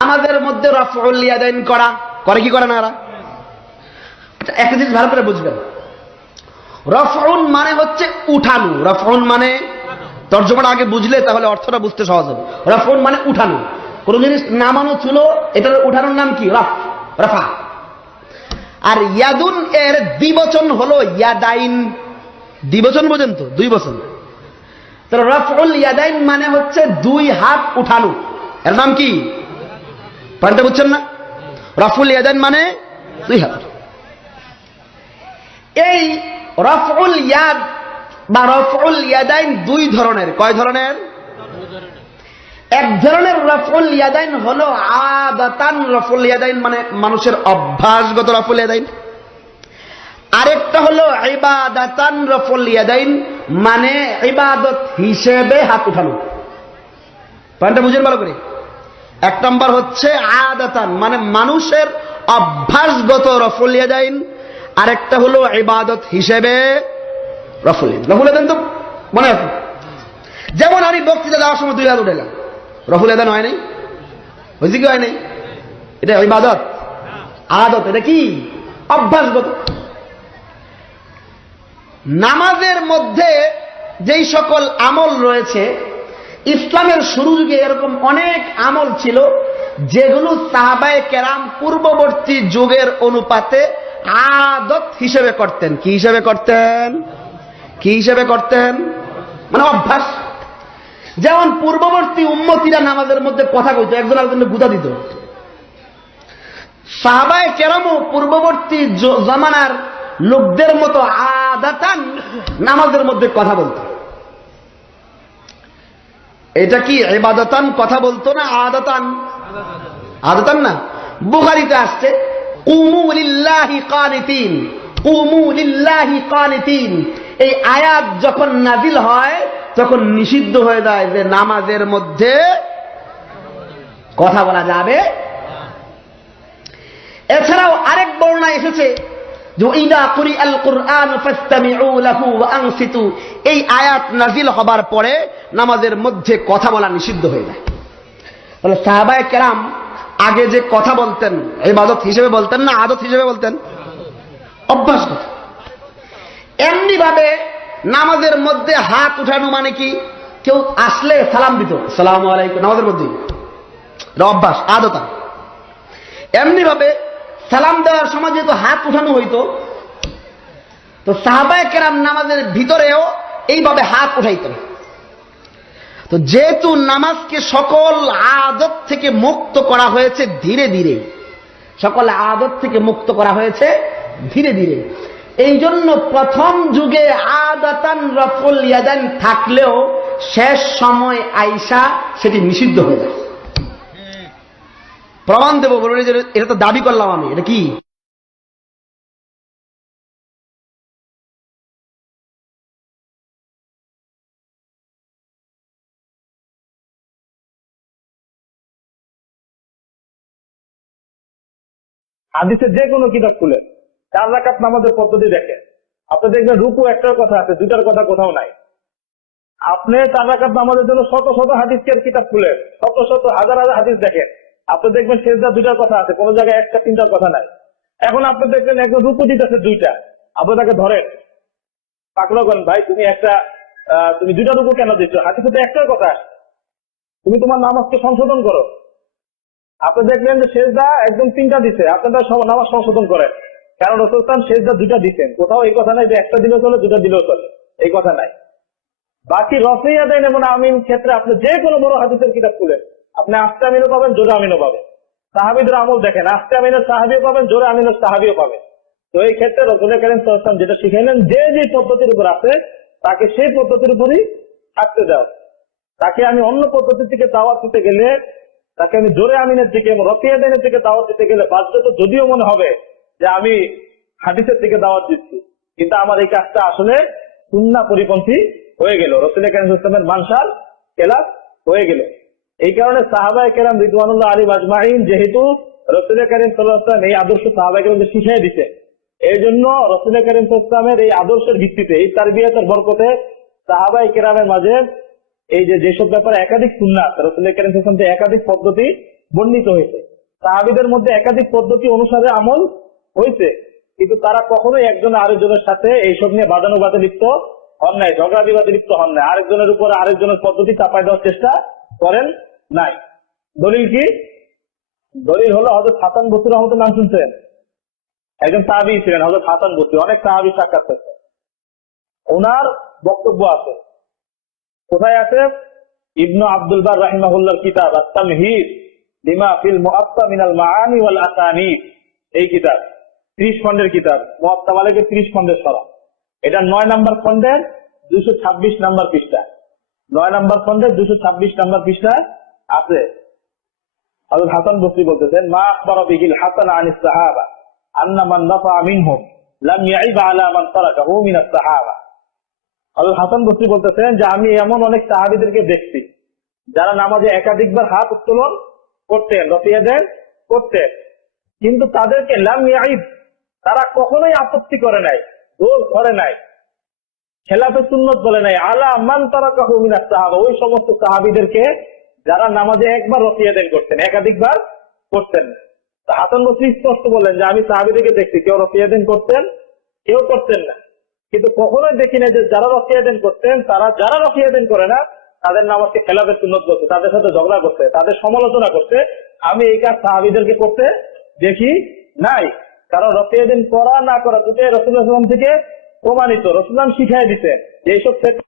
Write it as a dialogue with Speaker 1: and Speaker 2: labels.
Speaker 1: আমাদের মধ্যে রফউল ইয়াদাইন করা করে কি করে না এরা? আচ্ছা, একটা জিনিস ভালো করে বুঝবেন। রফউন মানে হচ্ছে উঠানো। রফউন মানে তর্জমাটা আগে বুঝলে তাহলে অর্থটা বুঝতে সহজ হবে। রফউন মানে উঠানো। কোন জিনিস নামানো ছিল এটার উঠানোর নাম কি? রফ রফা। আর ইয়াদুন এর দ্বিবচন হলো ইয়াদাইন। দ্বিবচন বোঝেন তো? দুই বচন। তাহলে রফউল ইয়াদাইন মানে হচ্ছে দুই হাত উঠানো। এর নাম কি? পয়েন্টটা বুঝছেন না? রফুল ইয়াদাইন মানে দুই হাত এই রফউল ইয়াদ বা রফউল ইয়াদাইন দুই ধরনের। কয় ধরনের? এক ধরনের রফুল ইয়াদাইন হলো আদাতান। রফুল ইয়াদাইন মানে মানুষের অভ্যাসগত রফুল ইয়াদাইন। আরেকটা হলো ইবাদাতান। রফুল ইয়াদাইন মানে ইবাদত হিসেবে হাত উঠানো। পয়েন্টটা বুঝেন ভালো করে। এক নম্বর হচ্ছে আদাতান মানে মানুষের অভ্যাসগত রফুল ইয়াদাইন। আরেকটা হলো ইবাদত হিসেবে রফুল ইয়াদাইন। রফুল ইয়াদাইন তো মনে আছে? যেমন আমি বক্তৃতা দেওয়ার সময় দুই হাত উঠেলাম রফুল ইয়াদাইন হয় নাই? হয়েছে কি হয় নাই? এটা ইবাদত। আদত, এটা কি? অভ্যাসগত। নামাজের মধ্যে যেই সকল আমল রয়েছে ইসলামের শুরু যুগে এরকম অনেক আমল ছিল, যেগুলো সাহাবায় কেরাম পূর্ববর্তী যুগের অনুপাতে আদত হিসেবে করতেন। কি হিসেবে করতেন? কি হিসেবে করতেন? মানে অভ্যাস। যেমন পূর্ববর্তী উম্মতিরা নামাজের মধ্যে কথা কইতো, একজন আরেকজনকে গুদা দিত। সাহাবায় কেরামও পূর্ববর্তী জমানার লোকদের মতো আদাতান নামাজের মধ্যে কথা বলতো। এটা কি এবাদতান কথা বলতো না, আদাতান? আদাতান না। বুখারিতে আসছে এই আয়াত যখন নাজিল হয়, তখন নিষিদ্ধ হয়ে যায় যে নামাজের মধ্যে কথা বলা যাবে। এছাড়াও আরেক বর্ণনা এসেছে এই আয়াত নাজিল হবার পরে নামাজের মধ্যে কথা বলা নিষিদ্ধ হয়ে যায়। তাহলে সাহাবায়ে কেরাম আগে যে কথা বলতেন, ইবাদত হিসেবে বলতেন না আদত হিসেবে বলতেন? অভ্যাসগত এমনি ভাবে নামাজের মধ্যে হাত উঠানো মানে কি? কেউ আসলে সালাম দিত। সালাম আলাইকুম, নামাজের মধ্যে। অভ্যাস, আদতা এমনি ভাবে সালাম দেওয়ার সময় যেহেতু হাত উঠানো হইতো, তো সাহাবায় কেরাম নামাজের ভিতরেও এইভাবে হাত উঠাইতেন। তো যেহেতু নামাজকে সকল আদত থেকে মুক্ত করা হয়েছে ধীরে ধীরে, সকল আদত থেকে মুক্ত করা হয়েছে ধীরে ধীরে এই জন্য প্রথম যুগে আদাতান রফল ইয়াদান থাকলেও শেষ সময় আইসা সেটি নিষিদ্ধ হয়ে যায়। প্রমাণ দেবো এটা তো দাবি করলাম আমি, এটা কি?
Speaker 2: হাদিসের যে কোনো কিতাব খুলেন চার রাকাত নামাজের পদ্ধতি দেখেন আপনি দেখবেন রুকু একটার কথা আছে দুটার কথা কোথাও নাই। আপনি চার রাকাত নামাজের জন্য শত শত হাদিসের কিতাব খুলেন শত শত হাজার হাজার হাদিস দেখেন আপনি দেখবেন শেষদা দুটার কথা আছে, কোনো জায়গায় একটা, তিনটার কথা নাই। এখন আপনি দেখবেন একজন রুকু দিতেছে দুইটা, আপনি তাকে ধরেন পাকড়া করেন, ভাই, তুমি একটা তুমি দুইটা রুকু কেন দিচ্ছ? হাদিসে তো একটার কথা। তুমি তোমার নামাজকে সংশোধন করো। আপনি দেখলেন যে শেষদা একদম তিনটা দিছে। আপনারা সব নামাজ সংশোধন করেন। কারণ রসুলাম শেষদা দুটা দিচ্ছেন কোথাও এই কথা নাই যে একটা দিলেও চলে দুটা দিলেও চলে। এই কথা নাই। বাকি রসইয়া দেন এবং আমিন ক্ষেত্রে আপনি যে কোনো বড় হাদিসের কিতাব খুলেন। আপনি আস্তে আমিনও পাবেন, জোরে আমিনও পাবেন। সাহাবিদের আমল দেখেন আস্তে আমিনের সাহাবিও পাবেন, জোরে আমিনের সাহাবিও পাবেন। তো এই ক্ষেত্রে রসুল করিম সাল্লাম যেটা শিখাইলেন যে যে পদ্ধতির উপর আছে, তাকে সেই পদ্ধতির উপরই থাকতে দাও। তাকে আমি অন্য পদ্ধতির থেকে দাওয়াত দিতে গেলে তাকে আমি জোরে আমিনের দিকে রফিয়া দেনের দিকে দাওয়াত দিতে গেলে বাধ্যত যদিও মনে হবে যে আমি হাদিসের দিকে দাওয়াত দিচ্ছি। কিন্তু আমার এই কাজটা আসলে সুন্না পরিপন্থী হয়ে গেল। রসুল ইসলামের মানসার কেলাস হয়ে গেল। এই কারণে সাহাবাই কেরাম রিদওয়ানুল্লাহ আলী আজমাইন যেহেতু রসুল করিম সাল্লাম এই আদর্শ সাহাবাই কেরামকে শিখিয়ে দিতে এই জন্য রসুল করিম সাল্লামের এই আদর্শের ভিত্তিতে, এই তারবিয়াতের বরকতে সাহাবাই কেরামের মাঝে এই যে যেসব ব্যাপারে একাধিক সুন্নাত রসুল করিম সাল্লাম একাধিক পদ্ধতি বর্ণিত হয়েছে, সাহাবিদের মধ্যে একাধিক পদ্ধতি অনুসারে আমল হয়েছে, কিন্তু তারা কখনোই একজন আরেকজনের সাথে এইসব নিয়ে বাদানুবাদে লিপ্ত হন নাই, ঝগড়া বিবাদে লিপ্ত হন নাই, আরেকজনের উপর আরেকজনের পদ্ধতি চাপাই দেওয়ার চেষ্টা করেন নাই। দলিল কি? দলিল হলো হজরত হাসান বসুর রহমতের নাম শুনছেন একজন সাহাবি ছিলেন হজরত হাসান বসু অনেক সাহাবি সাক্ষাৎ করছে ওনার বক্তব্য আছে কোথায় আছে? ইবনু আব্দুল বার রাহিমাহুল্লাহর কিতাব, আত-তামহিদ লিমা ফিল মুআত্তা মিনাল মাআনি ওয়াল আসানিদ। এই কিতাব 30 খণ্ডের কিতাব। মুআত্তা মালিকের 30 খণ্ডের সরা এটা 9 নাম্বার খণ্ডের 226 নম্বর পৃষ্ঠা। 9 নাম্বার খণ্ডের 226 নম্বর পৃষ্ঠা আছে। হযরত হাসান বসরি বলতেছেন, মা আখবরা বিহিল হাসান আনিস সাহাবা, আন্না মান নাফা মিনহুম, লাম ইয়াইব আলা মান তারাকাহু মিনাস সাহাবা। হযরত হাসান বসরি বলতেছেন যে, আমি এমন অনেক সাহাবীদেরকে দেখছি, যারা নামাজে একাধিকবার হাত উত্তোলন করতেন রফিয়া দেন, করতেন। কিন্তু তাদেরকে লাম ইয়াইব তারা কখনোই আপত্তি করে নাই দোষ করে নাই। খেলাফে সুন্নত বলে নাই, আলা মান তারা কাহু মিনাস সাহাবা, ওই সমস্ত সাহাবীদেরকে যারা নামাজে একবার রফিয়া দেন করতেন, একাধিকবার করতেন। হাসান বসরি স্পষ্ট বলেন যে, আমি সাহাবীদেরকে দেখছি, কেউ রফিয়া দেন করতেন, কেউ করতেন না। কিন্তু কখনোই দেখি না যে যারা রফিয়া দিন করতেন, তারা যারা রফিয়া দিন করে না, তাদের নাম আজকে খেলাফের সুন্নত করছে, তাদের সাথে ঝগড়া করছে, তাদের সমালোচনা করছে। আমি এই কাজ সাহাবিদেরকে করতে দেখি নাই। কারণ রফিয়া দিন করা না করা দুটাই রসুল থেকে প্রমাণিত। রসুলাম শিখাই দিতে এইসব ক্ষেত্রে